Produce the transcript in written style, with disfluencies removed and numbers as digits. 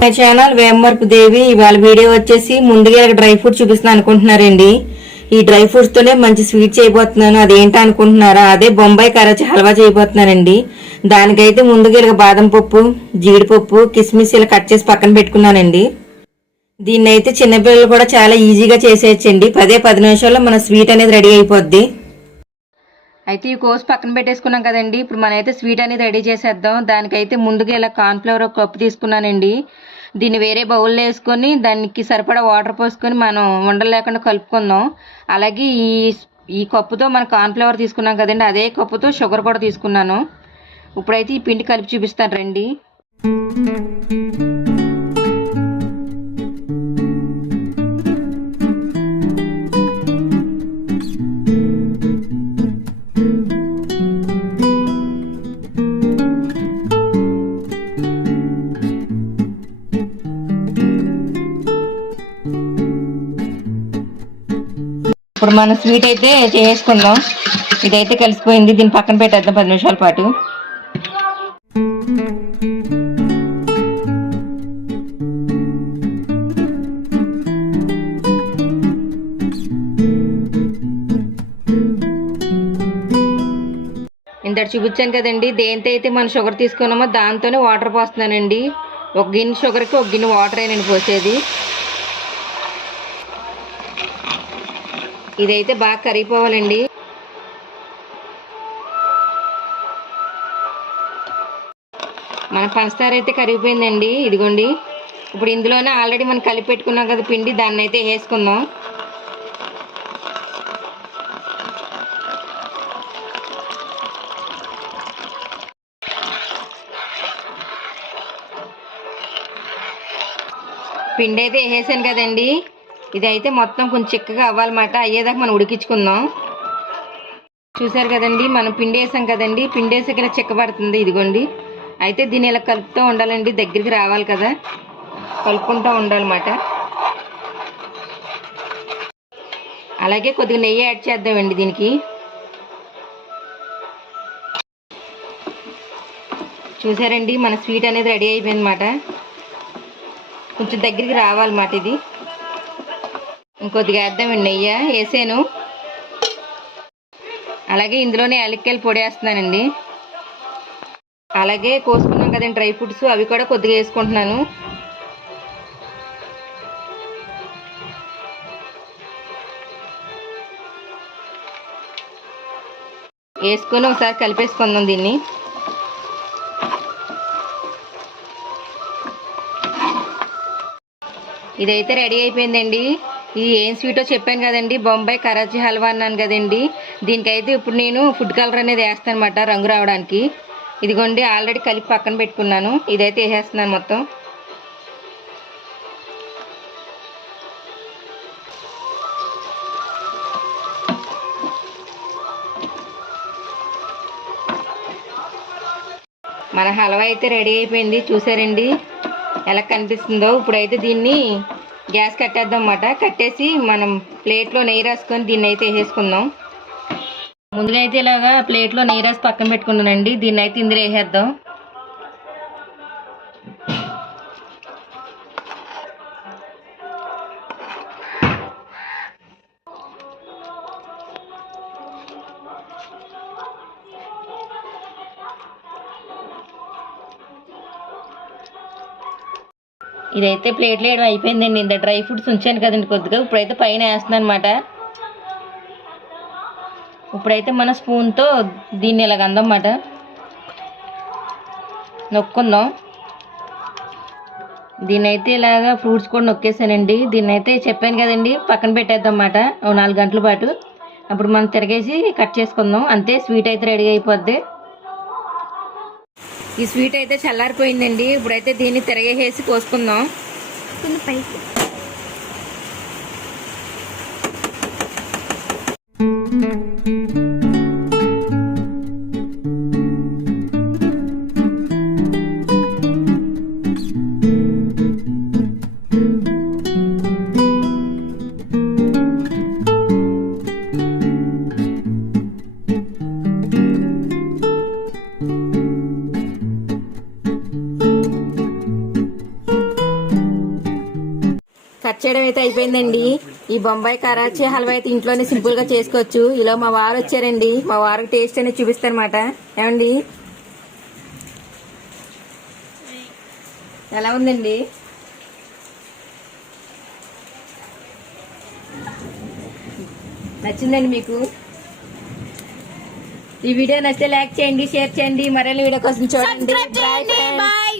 My channel Vemavarapu దేవి. ఇవాళ video వచ్చేసి ముందుగా డ్రై ఫ్రూట్ చూపిస్తున్నాను అనుకుంటున్నారండి. ఈ డ్రై ఫ్రూట్స్ తోనే మంచి స్వీట్ చేయబోతున్నాను. అదేంటి అనుకుంటున్నారా? అదే బొంబాయి కరాచీ హల్వా చేయబోతున్నానండి. దానికైతే ముందుగా బాదం పప్పు, జీడిపప్పు, కిస్మిస్ ఇలా కట్ చేసి పక్కన పెట్టుకున్నానండి. దీన్ని అయితే చిన్నపిల్లలు కూడా చాలా ఈజీగా చేసేయచ్చండి. 10 నిమిషాల్లో మన స్వీట్ అనేది రెడీ అయిపోద్ది. అయితే ఈ కోర్స్ పక్కన పెట్టేసుకున్నాం కదండి. ఇప్పుడు మనమైతే స్వీట్ అనేది రెడీ చేసేద్దాం. దానికైతే ముందుగా ఇలా కార్న్ఫ్లవర్ ఒక కప్పు తీసుకున్నానండి. దీన్ని వేరే బౌల్లో వేసుకొని దానికి సరిపడా వాటర్ పోసుకొని మనం ఉండలు లేకుండా కలుపుకుందాం. అలాగే ఈ కప్పుతో మనం కార్న్ఫ్లవర్ తీసుకున్నాం కదండి, అదే కప్పుతో షుగర్ కూడా తీసుకున్నాను. ఇప్పుడైతే ఈ పిండి కలిపి చూపిస్తాను రండి. ఇప్పుడు మనం స్వీట్ అయితే చేసుకుందాం. ఇదైతే కలిసిపోయింది. దీన్ని పక్కన పెట్టేద్దాం 10 నిమిషాల పాటు. ఇంతటి చూపించాను కదండి. దేంతో అయితే మనం షుగర్ తీసుకున్నామో దాంతోనే వాటర్ పోస్తున్నానండి. ఒక గిన్నె షుగర్కి ఒక గిన్నె వాటర్ అయినండి పోసేది. ఇదైతే బాగా కరిగిపోవాలండి. మన పంచదార అయితే కరిగిపోయిందండి. ఇదిగోండి. ఇప్పుడు ఇందులోనే ఆల్రెడీ మనం కలిపి పెట్టుకున్నాం కదా పిండి, దాన్ని అయితే వేసుకుందాం. పిండి అయితే వేసేసాను కదండి. ఇదైతే మొత్తం కొంచెం చిక్కగా అవ్వాలన్నమాట. అయ్యేదాకా మనం ఉడికించుకుందాం. చూసారు కదండి, మనం పిండి వేసాం కదండి. పిండి వేసాక చిక్కబడుతుంది. ఇదిగోండి. అయితే దీన్ని ఇలా కలుపుతూ ఉండాలండి. దగ్గరికి రావాలి కదా, కలుపుకుంటూ ఉండాలన్నమాట. అలాగే కొద్దిగా నెయ్యి యాడ్ చేద్దామండి దీనికి. చూసారండి, మన స్వీట్ అనేది రెడీ అయిపోయిందన్నమాట. కొంచెం దగ్గరికి రావాలన్నమాట ఇది. ఇంకొద్దిగా వేద్దామండి నెయ్యి. వేసాను. అలాగే ఇందులోనే యాలక్కాయలు పొడి వేస్తున్నానండి. అలాగే కోసుకున్నాం కదండి డ్రై ఫ్రూట్స్, అవి కూడా కొద్దిగా వేసుకుంటున్నాను. వేసుకొని ఒకసారి కలిపేసుకుందాం దీన్ని. ఇదైతే రెడీ అయిపోయిందండి. ఇది ఏం స్వీటో చెప్పాను కదండి, బొంబాయి కరాచీ హల్వా అన్నాను కదండి. దీనికైతే ఇప్పుడు నేను ఫుడ్ కలర్ అనేది వేస్తాను అనమాట, రంగు రావడానికి. ఇదిగోండి, ఆల్రెడీ కలిపి పక్కన పెట్టుకున్నాను. ఇదైతే వేసేస్తున్నాను మొత్తం. మన హల్వా అయితే రెడీ అయిపోయింది. చూసారండి ఎలా కనిపిస్తుందో. ఇప్పుడైతే దీన్ని గ్యాస్ కట్టేద్దాం అన్నమాట. కట్టేసి మనం ప్లేట్లో నెయ్యి రాసుకొని దీన్ని అయితే వేసేసుకుందాం. ముందుగా అయితే ఇలాగా ప్లేట్లో నెయ్యి రాసి పక్కన పెట్టుకున్నానండి. దీన్ని అయితే ఇందులో వేసేద్దాం. ఇదైతే ప్లేట్లో వేయడం అయిపోయిందండి. ఇంత డ్రై ఫ్రూట్స్ ఉంచాను కదండి కొద్దిగా. ఇప్పుడైతే పైన వేస్తున్నాను అనమాట. ఇప్పుడైతే మన స్పూన్తో దీన్ని ఇలాగ అందమాట నొక్కుందాం. దీన్ని అయితే ఇలాగా ఫ్రూట్స్ కూడా నొక్కేసానండి. దీన్ని అయితే చెప్పాను కదండి పక్కన పెట్టేద్దాం అన్నమాట 4 గంటల పాటు. అప్పుడు మనం తిరగేసి కట్ చేసుకుందాం. అంతే, స్వీట్ అయితే రెడీ అయిపోద్ది. ఈ స్వీట్ అయితే చల్లారిపోయిందండి. ఇప్పుడైతే దీన్ని తిరగేసి కోసుకుందాం. పైకి కట్ చేయడం అయితే అయిపోయిందండి. ఈ బొంబాయి కరాచీ హల్వా అయితే ఇంట్లోనే సింపుల్ గా చేసుకోవచ్చు. ఇలా మా వారు వచ్చారండి, మా వారికి టేస్ట్ అనేది చూపిస్తారన్నమాట. ఏమండి ఎలా ఉందండి? నచ్చిందండి మీకు? ఈ వీడియో నచ్చితే లైక్ చేయండి, షేర్ చేయండి, మరిన్ని వీడియో కోసం చూడండి. బాయ్.